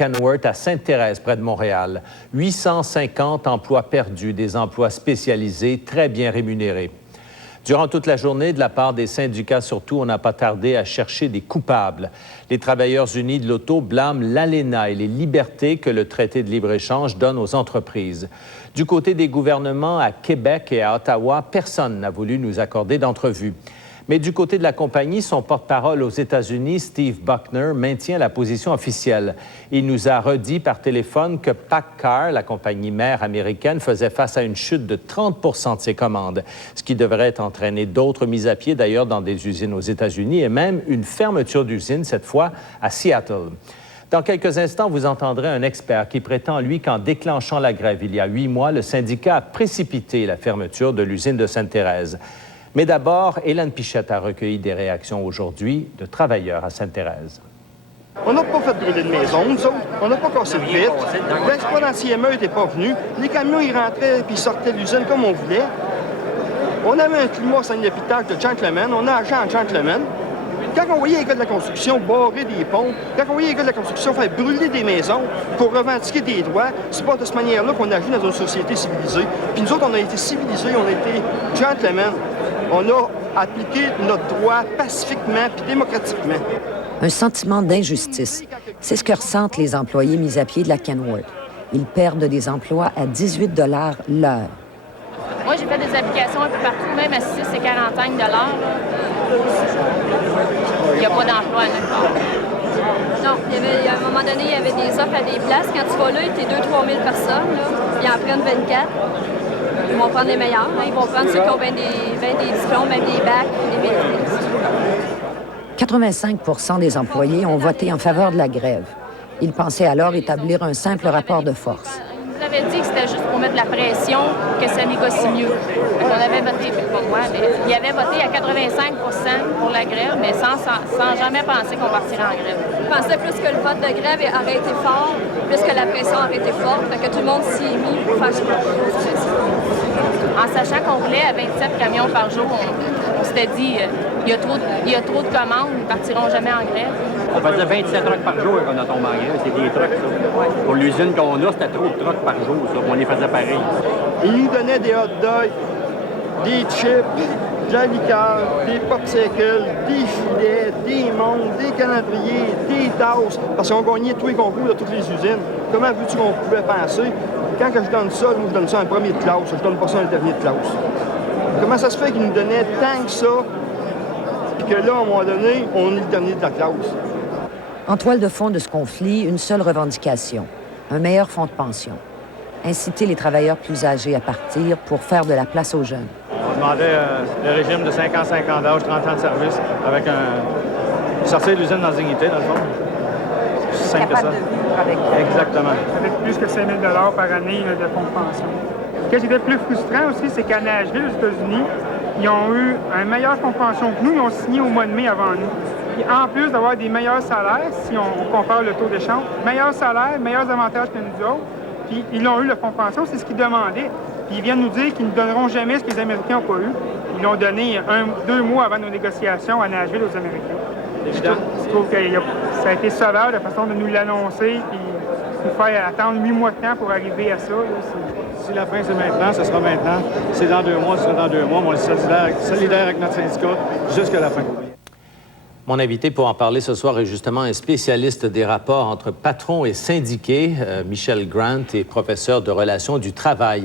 Kenworth à Sainte-Thérèse, près de Montréal. 850 emplois perdus, des emplois spécialisés, très bien rémunérés. Durant toute la journée, de la part des syndicats surtout, on n'a pas tardé à chercher des coupables. Les travailleurs unis de l'auto blâment l'ALENA et les libertés que le traité de libre-échange donne aux entreprises. Du côté des gouvernements à Québec et à Ottawa, personne n'a voulu nous accorder d'entrevue. Mais du côté de la compagnie, son porte-parole aux États-Unis, Steve Buckner, maintient la position officielle. Il nous a redit par téléphone que PACCAR, la compagnie mère américaine, faisait face à une chute de 30 de ses commandes, ce qui devrait entraîner d'autres mises à pied, d'ailleurs, dans des usines aux États-Unis et même une fermeture d'usine, cette fois à Seattle. Dans quelques instants, vous entendrez un expert qui prétend, lui, qu'en déclenchant la grève il y a 8 mois, le syndicat a précipité la fermeture de l'usine de Sainte-Thérèse. Mais d'abord, Hélène Pichette a recueilli des réactions aujourd'hui de travailleurs à Sainte-Thérèse. On n'a pas fait brûler de maison, nous autres. On n'a pas cassé de vitre. L'exploitant CME n'était pas venu. Les camions, ils rentraient puis ils sortaient de l'usine comme on voulait. On avait un climat sanitaire de gentleman. On a agi en gentleman. Quand on voyait les gars de la construction barrer des ponts, quand on voyait les gars de la construction faire brûler des maisons pour revendiquer des droits, c'est pas de cette manière-là qu'on agit dans une société civilisée. Puis nous autres, on a été civilisés, on a été gentlemen. On a appliqué notre droit pacifiquement puis démocratiquement. Un sentiment d'injustice. C'est ce que ressentent les employés mis à pied de la Kenworth. Ils perdent des emplois à 18 $ l'heure. Moi, j'ai fait des applications un peu partout, même à 6 et 45 $. Il n'y a pas d'emploi nulle part. Non, à un moment donné, il y avait des offres à des places. Quand tu vas là, tu es 2 000 à 3 000 personnes, là, ils en prennent 24. Ils vont prendre les meilleurs. Hein. Ils vont prendre ceux qui ont bien des diplômes, même des bacs, des maîtrises. 85 des employés ont voté en faveur de la grève. Ils pensaient alors établir un simple rapport de force. Vous avez dit que c'était juste pour mettre de la pression, que ça négocie mieux. On avait voté, pas moi, mais il avait voté à 85 pour la grève, mais sans jamais penser qu'on partirait en grève. Je pensais plus que le vote de grève aurait été fort, plus que la pression aurait été forte, que tout le monde s'y est mis pour faire ce En sachant qu'on voulait à 27 camions par jour, on s'était dit il y a trop de commandes, ils ne partiront jamais en grève. On faisait 27 trucks par jour quand on a tombé en grève. C'est des trucks, ça. Ouais. Pour l'usine qu'on a, c'était trop de trucks par jour, ça. On les faisait pareil. Ils nous donnaient des hot dogs, des chips, de la liqueur, des popsicles, des filets, des montres, des calendriers, des tasses, parce qu'on gagnait tous les concours de toutes les usines. Comment veux-tu qu'on pouvait penser? Quand que je donne ça, moi, je donne ça en premier de classe, je donne pas ça en dernier de classe. Comment ça se fait qu'ils nous donnaient tant que ça, puis que là, à un moment donné, on est le dernier de la classe? En toile de fond de ce conflit, une seule revendication, un meilleur fonds de pension. Inciter les travailleurs plus âgés à partir pour faire de la place aux jeunes. On demandait le régime de 50 ans d'âge, 30 ans de service, avec sortir de l'usine dans la dignité, dans le fond. C'est simple que ça. Exactement. Avec plus que 5 000 $ par année de fonds de pension. Ce qui était plus frustrant aussi, c'est qu'à Nashville, aux États-Unis, ils ont eu un meilleur fonds de pension que nous. Ils ont signé au mois de mai avant nous. Puis en plus d'avoir des meilleurs salaires, si on compare le taux d'échange, meilleurs salaires, meilleurs avantages que nous autres, puis ils l'ont eu, le fonds de pension, c'est ce qu'ils demandaient. Puis ils viennent nous dire qu'ils ne donneront jamais ce que les Américains n'ont pas eu. Ils l'ont donné 2 mois avant nos négociations à Nashville aux Américains. Je trouve que ça a été sauveur de façon de nous l'annoncer, puis nous faire attendre 8 mois de temps pour arriver à ça. Là, si la fin, c'est maintenant, ce sera maintenant. C'est dans 2 mois, ce sera dans 2 mois. On est solidaire avec notre syndicat jusqu'à la fin. Mon invité pour en parler ce soir est justement un spécialiste des rapports entre patrons et syndiqués. Michel Grant est professeur de relations du travail